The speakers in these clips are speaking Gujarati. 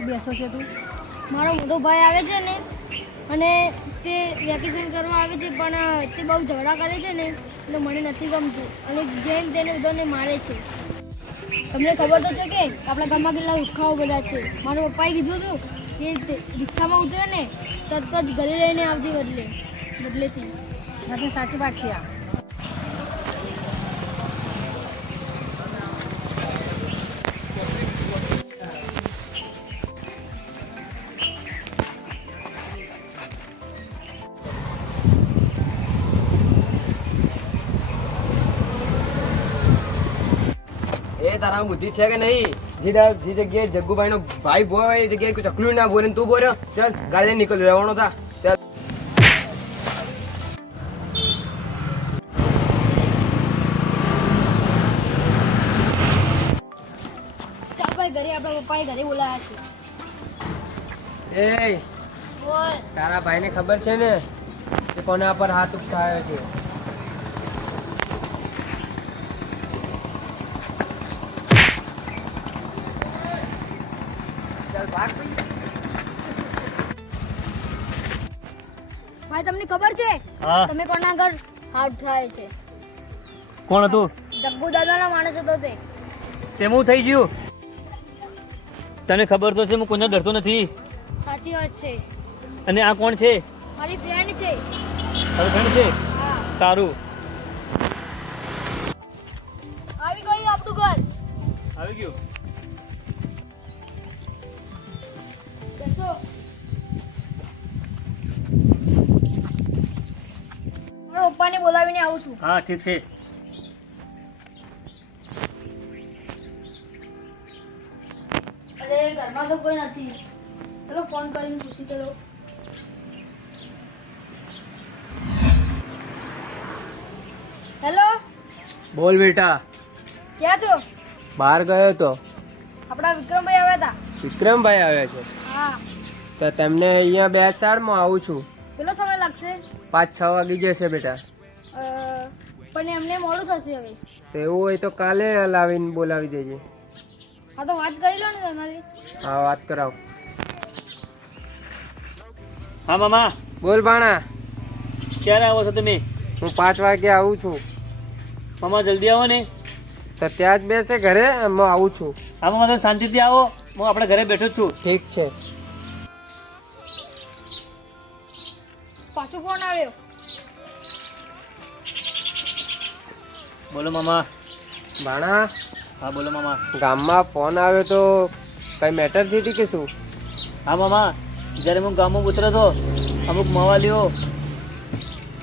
જયેશ બેસો છે તું? મારો મોટો ભાઈ આવે છે ને, અને તે વેકેશન કરવા આવે છે, પણ તે બહુ ઝઘડા કરે છે ને, એટલે મને નથી ગમતું. અને જેમ તેને બધાને મારે છે. તમને ખબર તો છે કે આપણા ગામમાં કેટલા ઉસખાઓ બધા છે. મારા પપ્પાએ કીધું હતું કે રિક્ષામાં ઉતરે ને, તરત જ ઘરે લઈને આવતી બદલે, બદલેથી. સાચી વાત છે આ. તારા બુદ્ધિ છે કે નહીં? જે તા- જે જગ્યાએ જગ્ગુભાઈ નો ભાઈ ભો એ જગ્યાએ કોઈ ચકલું ના બોલે તું બોલ્યો. ચાલ ગાડી નીકળ રહેવાનો થા. ચાલ. ઘરે આપણા પપ્પાએ ઘરે બોલાયા છે. એ તારા ભાઈને ખબર છે ને કે કોના પર હાથ ઉઠાયો છે? ભાઈ તમને ખબર છે? હા. તમે કોના ઘર હાથ થાય છે? કોણ હતું? જગ્ગુ દાદાના માણસ હતો તે. હું થઈ ગયું. તને ખબર તો છે હું કોઈને ડરતો નથી. સાચી વાત છે. અને આ કોણ છે? મારી ફ્રેન્ડ છે. તારો ફ્રેન્ડ છે? સારું. આવી ગયું આપણું ઘર. આવી ગયું. પપ્પાને બોલાવીને આવું છું. હા ઠીક છે. અરે ઘરમાં તો કોઈ નથી. ચલો ફોન કરીને પૂછી ચલો હેલો? બોલ બેટા. ક્યાં છો? બહાર ગયો તો. આપણા વિક્રમભાઈ આવ્યા હતા. વિક્રમભાઈ આવ્યા છે. હા. તો તેમને અહીંયા બે ચારમાં આવું છું. કેટલો સમય લાગશે? પાંચ છ વાગી જશે બેટા. પણ એમને મોડું થશે હવે. તો એવું હોય તો કાલે લાવીને બોલાવી દેજે. હા તો વાત કરી લો ને તમારી. હા વાત કરાવ. હા મામા. બોલ ભાણા ક્યારે આવો છો તમે? હું પાંચ વાગે આવું છું. મામા જલ્દી આવો ને. તો ત્યાં જ બેસે ઘરે હું આવું છું. હા મામા તમે શાંતિથી આવો. હું આપણા ઘરે બેઠો જ છું. ઠીક છે. ફોન આવ્યો. બોલો મામા. ભાણા હા બોલો મામા. ગામમાં ફોન આવ્યો તો કઈ મેટર થઈ હતી કે શું? હા મામા. જ્યારે હું ગામમાં ઉતર્યો હતો અમુક મવાલીઓ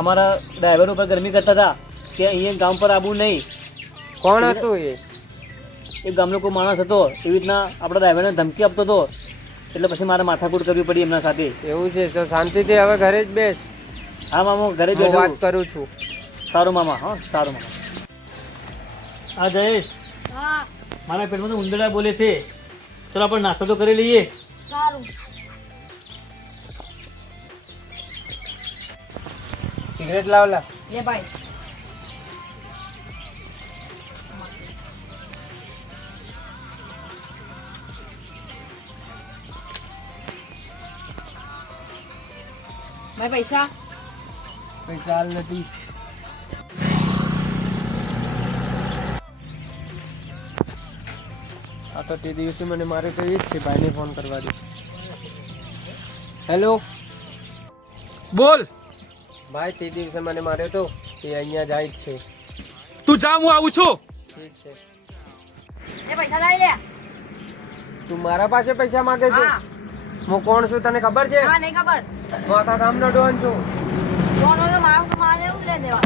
અમારા ડ્રાઈવર ઉપર ગરમી કરતા હતા કે અહીંયા ગામ પર આવવું નહીં. કોણ હતું એ? એ ગામનો કોઈ માણસ હતો. એવી રીતના આપણા ડ્રાઈવરને ધમકી આપતો હતો. એટલે પછી મારે માથાકૂટ કરવી પડી એમના સાથે. એવું છે તો શાંતિથી હવે ઘરે જ બેસ. હા મામા હું ઘરે જ બેઠો વાત કરું છું. સારું મામા હા સારું મામા. હા જયેશ. હા. મારા પેટમાં તો ઉંદરડા બોલે છે. ચલો આપણે નાસ્તો તો કરી લઈએ. સારું. સિગરેટ લાવલા. લે ભાઈ. ભાઈ પૈસા? પૈસા હાલ નથી. આ તો તે દિવસે મને મારે તો એ જ છે ભાઈને ફોન કરવા દે હેલો બોલ. ભાઈ તે દિવસે મને માર્યો તો એ અહીંયા જાય જ છે. તું જા હું આવું છું. ઠીક છે. એ પૈસા લઈ લે. તું મારા પાસે પૈસા માંગે છે? હું કોણ છું તને ખબર છે? હા નહીં ખબર. હું આખા ગામનો ડોન છું. મારે મારે એવું લે દેવા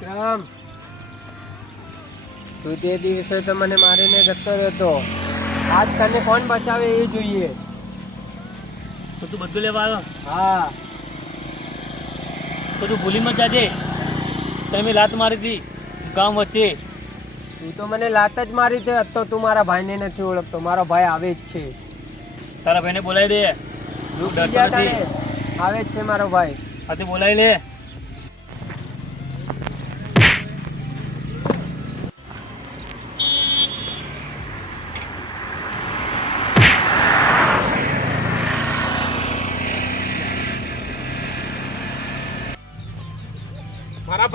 વિક્રમ, તું તે દિવસે તો મને મારીને જતો રહેતો. આજ તને કોણ બચાવે એ જોઈએ. તો તું બધું લેવા આવ્યો? હા. તો તું ભૂલી મત જાજે. તમે લાત મારી હતી ગામ વચ્ચે. તું તો મને લાત જ મારી છે તો તું મારા ભાઈને નથી ઓળખતો મારો ભાઈ આવે જ છે. તારા ભાઈને બોલાવી દે. આવે જ છે મારો ભાઈ. હાથે બોલાવી લે.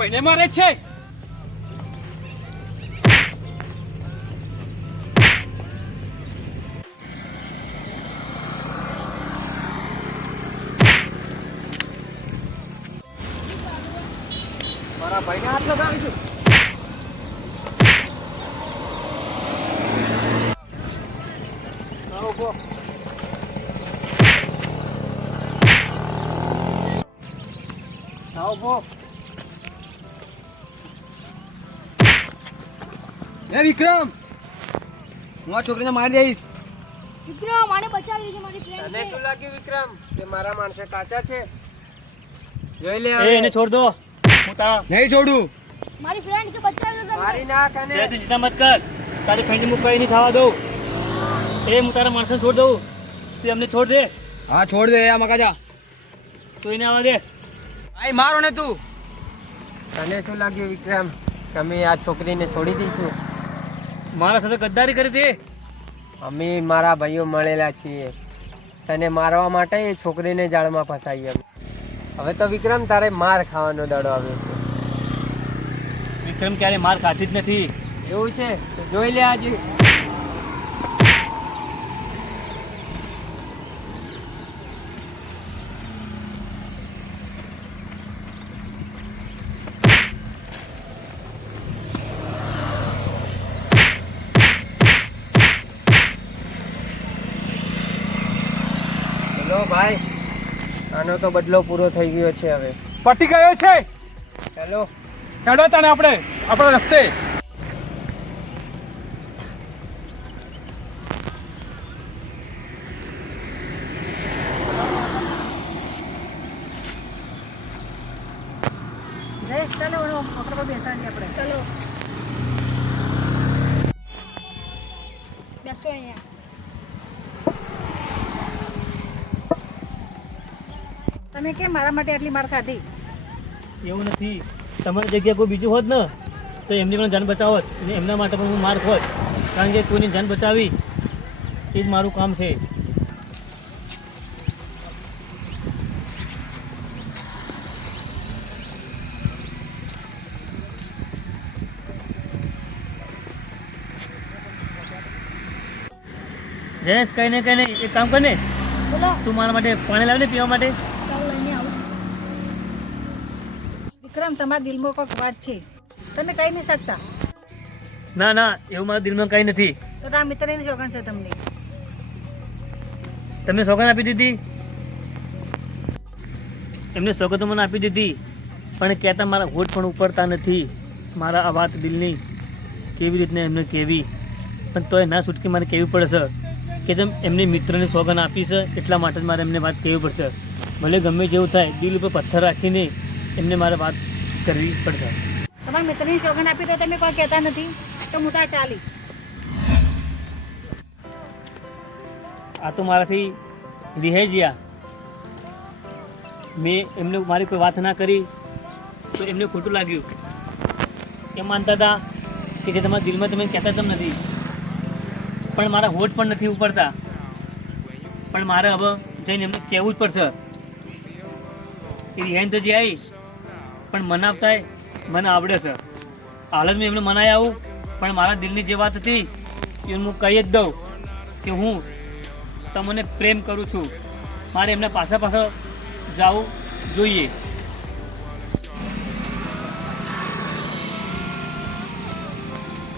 ભાઈને મારે છે મારા ભાઈને હાથ લગાવીશું ઊભો. ઊભો. એ વિક્રમ હું આ છોકરીને મારી દઈશ. વિક્રમ આને બચાવી છે મારી ફ્રેન્ડ તને શું લાગ્યું વિક્રમ? કે મારા માણસે કાચા છે? જોઈ લે એ હવે. એને છોડ દો. હું તારા નહીં છોડું. મારી ફ્રેન્ડ છે બચાવી દો મારી નાખ અને તું ચિંતા મત કર. તારી ફ્રેન્ડ હું કઈ નહીં થવા દઉં. એ હું તારા માણસને છોડ દઉં. તું એમને છોડ દે. હા છોડ દે આ મકાજા તું એને આવવા દે. ભાઈ મારો ને તું. તને શું લાગ્યું વિક્રમ? તમે આ છોકરીને છોડી દઈશું. મારા સાથે ગદ્દારી કરી હતી? અમે મારા ભાઈઓ મળેલા છીએ. તને મારવા માટે એ છોકરીને જાળમાં ફસાઈ અમે. હવે તો વિક્રમ તારે માર ખાવાનો દડો આવ્યો વિક્રમ ક્યારે માર ખાતી જ નથી. એવું છે? તો જોઈ લે આજે હેલો ભાઈ આનો તો બદલો પૂરો થઈ ગયો છે હવે. પટી ગયો છે. હેલો. હેડો તને આપણે આપણા રસ્તે. ચાલો બેસાડીએ આપણે. ચલો. બેસો અહીંયા. તમે કેમ મારા માટે આટલી માર ખાધી? એવું નથી. તમારી જગ્યા કોઈ બીજું હોત ને તો એમની પણ જાન બચાવત અને એમના માટે પણ હું માર ખોત. કારણ કે કોઈની જાન બચાવી એ જ મારું કામ છે. જયેશ કઈ ને કઈ નહીં એક કામ કર ને. તું મારા માટે પાણી લાવ ને પીવા માટે ચાલો લઈને આવું છું વિક્રમ તમારા દિલમાં કોઈક વાત છે? તમે કહી નહીં શકતા. ના ના એવું મારા દિલમાં કઈ નથી. તો આ મિત્રની સોગન છે તમને. તમને સોગંદ આપી દીધી? એમને સોગંદ મને આપી દીધી પણ કહેતા મારા હોઠ પણ ઉપડતા નથી. મારા આ વાત દિલની કેવી રીતને એમને કહેવી? પણ તોય ના છૂટકી મારે કહેવી પડશે કે જેમ એમની મિત્રને સોગંદ આપી છે એટલા માટે જ મારે એમને વાત કહેવી પડશે. ભલે ગમે જેવું થાય દિલ ઉપર પથ્થર રાખીને એમને મારે વાત કરવી પડશે. તમારા મિત્રની શોખન આપી તો તમે કોઈ કહેતા નથી. તો હું ત્યાં ચાલી. આ તો મારાથી રિહાઈ ગયા. મેં એમને મારી કોઈ વાત ના કરી તો એમને ખોટું લાગ્યું. એમ માનતા હતા કે જે તમારા દિલમાં તમે કહેતા તેમ નથી. પણ મારા હોઠ પણ નથી ઉપડતા. પણ મારે હવે જઈને એમને કહેવું જ પડશે. એ રિહાઈને તો જે આવી પણ મનાવતાય મને આવડે છે. હાલ જ મેં એમને મનાવી આવું પણ મારા દિલની જે વાત હતી એ હું કહી જ દઉં કે હું તમને પ્રેમ કરું છું. મારે એમના પાછળ પાછળ જવું જોઈએ.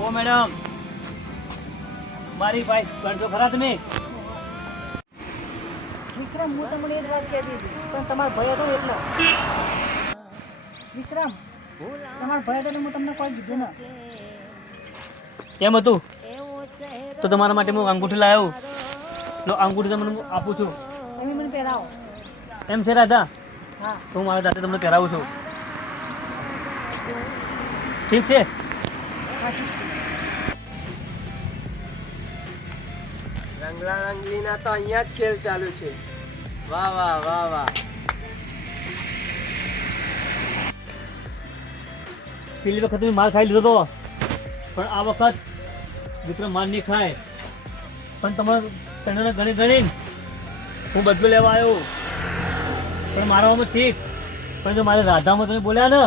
ઓ મેડમ, મારી ભાઈ કરજો ખરા તમે? વિક્રમ, હું તમને એ જ વાત કહેતી હતી, પણ તમારા ભય હતો એટલે. વિક્રમ તમારા ભાઈ તો હું તમને કોઈ કીધું ને. કેમ હતું? તો તમારા માટે હું અંગૂઠી લાવ્યો લો અંગૂઠી તમને હું આપું છું. તમે મને પહેરાવો. એમ છે રાધા? હા. તો હું મારા દાદા તમને પહેરાવું છું. ઠીક છે? હા ઠીક છે. રંગલા રંગલીના તો અહીંયા જ ખેલ ચાલુ છે. વાહ વાહ વાહ વાહ. પેલી વખત મેં માર ખાઈ લીધો હતો પણ આ વખત વિક્રમ માર નહીં ખાય. પણ તમારે તને ગણી ગણીને હું બદલો લેવા આવ્યો. પણ મારામાં ઠીક. પણ જો મારે રાધામાં તમે બોલ્યા ને,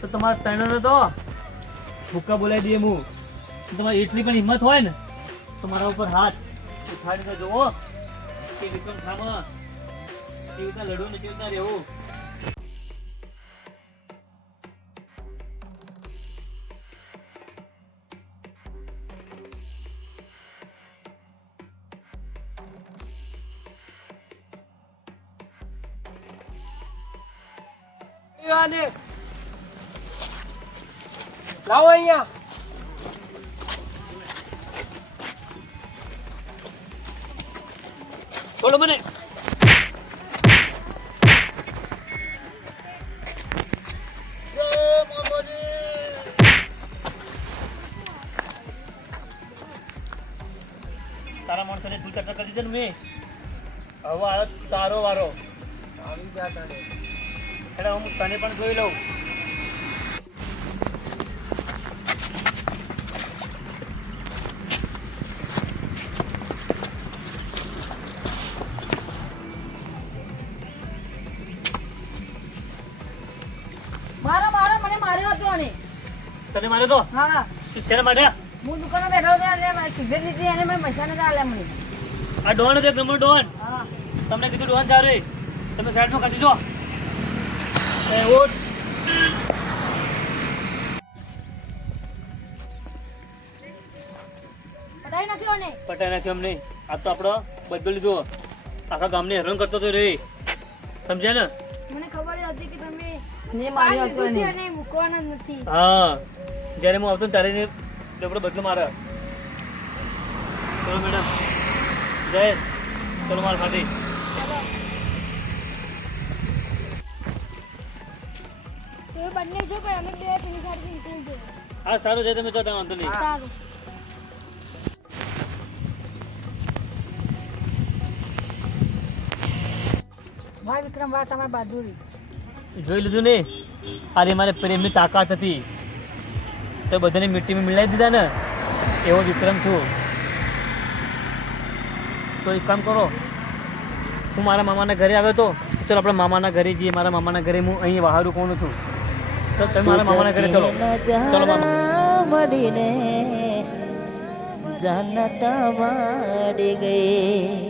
તો તમારા ત્રણને તો ભૂક્કા બોલાવી દઈએ હું. તમારી એટલી પણ હિંમત હોય ને, તો મારા ઉપર હાથ ઉઠાડીને જુઓ કે વિક્રમ ખામાં કેવી રીતના લડવું ને કેવી રીતના રહેવું. બોલો મને. તારા માણસોને તું ચર્ચા કરી દીધો ને મેં. હવે આવ્યો તારો વારો. આવી જા તને એટલે હું તને પણ જોઈ લઉં. તને મારે તો? હા. શેના માટે? હું દુકાને બેઠો હતો અને મારી સિગરેટ લીધી અને મને મસાને ચાલે મને. આ ડોન હતો એક ડોન. હા. તમને કીધું ડોન ચારે તમે સાઈડમાં કાઢી જો એ ઓટ પટાઈ નાખ્યો ને? પટાઈ નાખ્યો અમને. આ તો આપણો બધો લીધો. આખા ગામને હેરાન કરતો તો રે. સમજ્યા ને? મને ખબર હતી કે તમે ને માર્યો હતો અને મૂકવાના જ નથી. હા જ્યારે હું આવતો ત્યારે એને આપણો બદલો મારે. ચલો મેડમ. જય ચલો માર સાથે બંને જો ભાઈ અમે બે પેલી સાઈડ નીકળી જઈએ હા સારું છે તમે જો તમે વાંધો નહીં. સારું. ભાઈ વિક્રમ વાત તમારી બહાદુરી જોઈ લીધું ને? અરે મારે પ્રેમની તાકાત હતી. તો બધાને મીઠીમાં મિલાવી દીધા ને? એવો વિક્રમ છું. તો એક કામ કરો. હું મારા મામાના ઘરે આવ્યો તો ચલો આપણે મામાના ઘરે જઈએ. મારા મામાના ઘરે હું અહીં બહારું કોણ છું? તો તમે મારા મામાના ઘરે ચલો. ચલો મળીને જાનતા મળી ગઈ